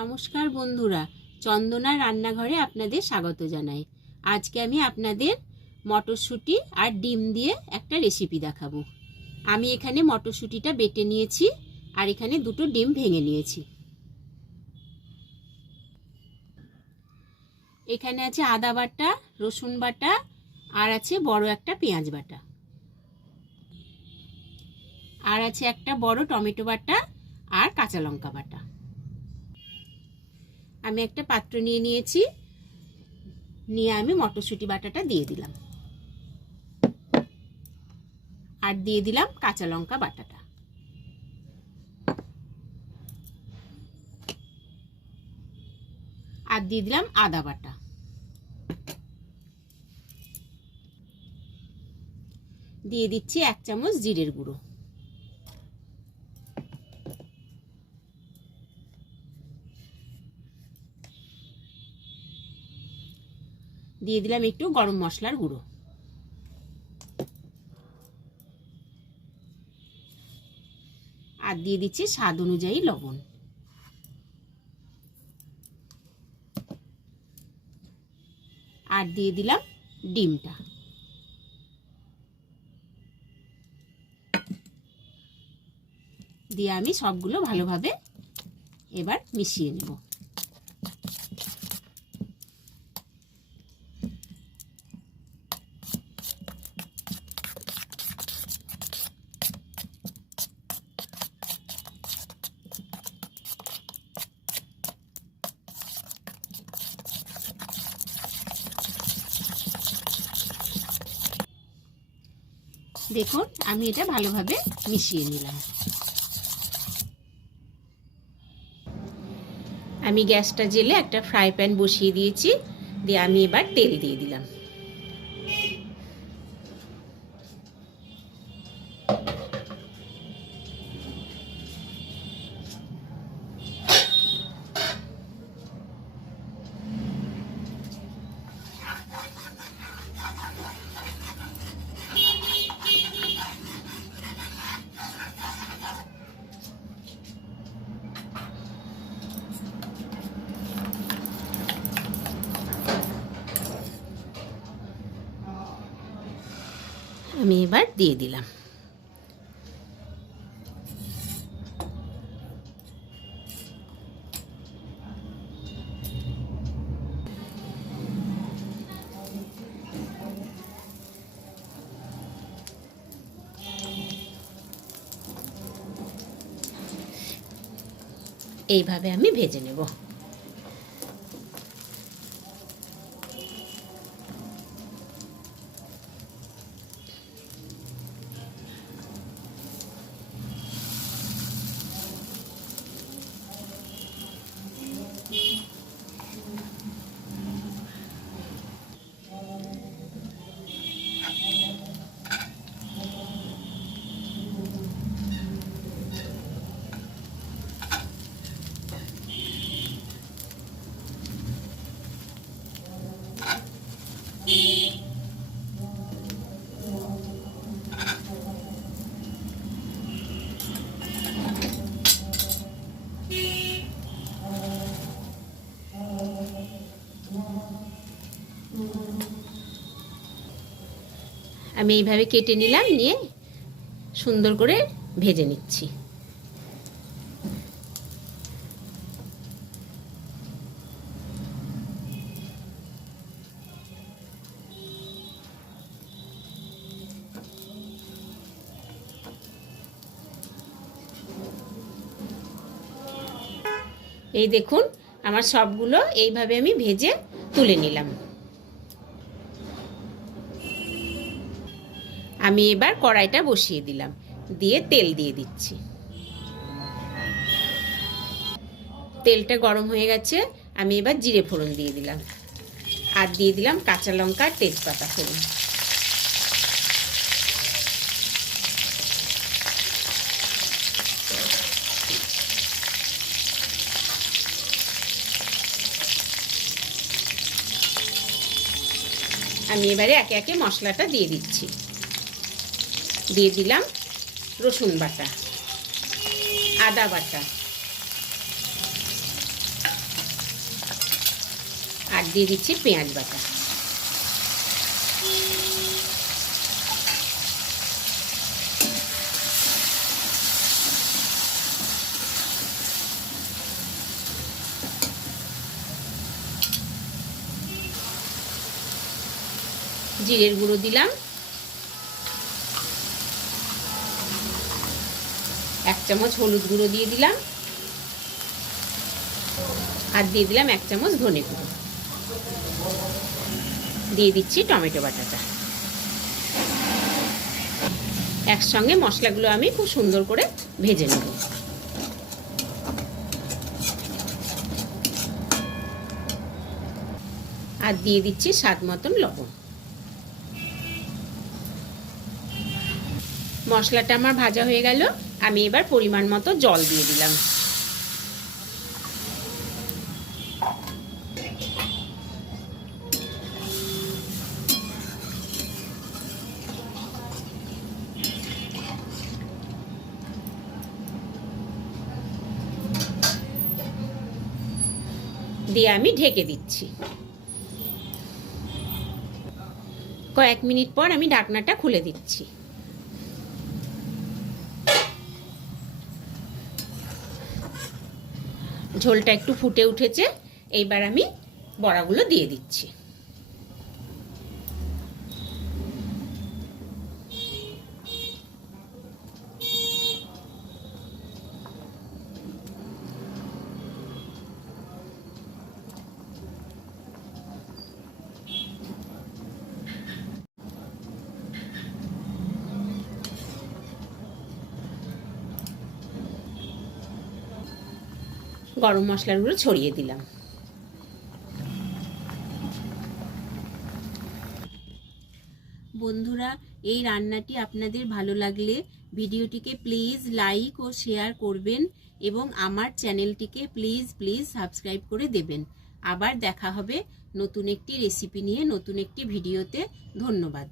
নমস্কার বন্ধুরা, চন্দনা রান্নাঘরে আপনাদের স্বাগত জানাই। আজকে আমি আপনাদের মটরশুঁটি আর ডিম দিয়ে একটা রেসিপি দেখাবো। আমি এখানে মটরশুঁটিটা বেটে নিয়েছি আর এখানে দুটো ডিম ভেঙে নিয়েছি। এখানে আছে আদা বাটা, রসুন বাটা আর আছে বড় একটা পেঁয়াজ বাটা, আর আছে একটা বড় টমেটো বাটা আর কাঁচা লঙ্কা বাটা। আমি একটা পাত্র নিয়ে নিয়েছি, নিয়ে আমি মটরশুঁটি বাটাটা দিয়ে দিলাম আর দিয়ে দিলাম কাঁচা লঙ্কা বাটাটা। আর দিয়ে দিলাম আদা বাটা। দিয়ে দিচ্ছি 1 চামচ জিরের গুঁড়ো। দিয়ে দিলাম একটু গরম মশলার গুঁড়ো। আর দিয়ে দিচ্ছি স্বাদ অনুযায়ী লবণ। আর দিয়ে দিলাম ডিমটা। দিয়ে আমি সবগুলো ভালোভাবে এবার মিশিয়ে নেব। দেখুন, আমি এটা ভালোভাবে মিশিয়ে নিলাম। আমি গ্যাসটা জ্বেলে একটা ফ্রাই প্যান বসিয়ে দিয়েছি। দিয়ে আমি এবার তেল দিয়ে দিলাম। আমি এবার দিয়ে দিলাম। এইভাবে আমি ভেজে নেব। আমি এইভাবে কেটে নিলাম, নিয়ে সুন্দর করে ভেজে নিচ্ছি। এই দেখুন, আমার সবগুলো এইভাবে আমি ভেজে তুলে নিলাম। আমি এবার কড়াইটা বসিয়ে দিলাম, দিয়ে তেল দিয়ে দিচ্ছি। তেলটা গরম হয়ে গেছে, আমি এবার জিরে ফোড়ন দিয়ে দিলাম আর দিয়ে দিলাম কাঁচা লঙ্কা, তেজপাতা ফোড়ন। আমি এবারে একে একে মশলাটা দিয়ে দিচ্ছি। দিয়ে দিলাম রসুন বাটা, আদা বাটা, আর দিয়ে দিচ্ছি পেঁয়াজ বাটা। জিরের গুঁড়ো দিলাম, 1 চামচ হলুদ গুঁড়ো দিয়ে দিলাম, আর দিয়ে দিলাম 1 চামচ ধনে গুঁড়ো। দিয়ে দিচ্ছি টমেটো বাটাটা। একসঙ্গে মশলাগুলো আমি খুব সুন্দর করে ভেজে নেব। আর দিয়ে দিচ্ছি স্বাদ মতন লবণ। মশলাটা আমার ভাজা হয়ে গেল, আমি এবার পরিমাণ মতো জল দিয়ে দিলাম। দিয়ে আমি ঢেকে দিচ্ছি। কয়েক মিনিট পর আমি ঢাকনাটা খুলে দিচ্ছি। ঝোলটা একটু ফুটে উঠেছে, এইবার আমি বড়াগুলো দিয়ে দিচ্ছি। গরম মশলার গুঁড়ো ছড়িয়ে দিলাম। বন্ধুরা, এই রান্নাটি আপনাদের ভালো লাগলে ভিডিওটিকে প্লিজ লাইক ও শেয়ার করবেন এবং আমার চ্যানেলটিকে প্লিজ সাবস্ক্রাইব করে দেবেন। আবার দেখা হবে নতুন একটি রেসিপি নিয়ে, নতুন একটি ভিডিওতে। ধন্যবাদ।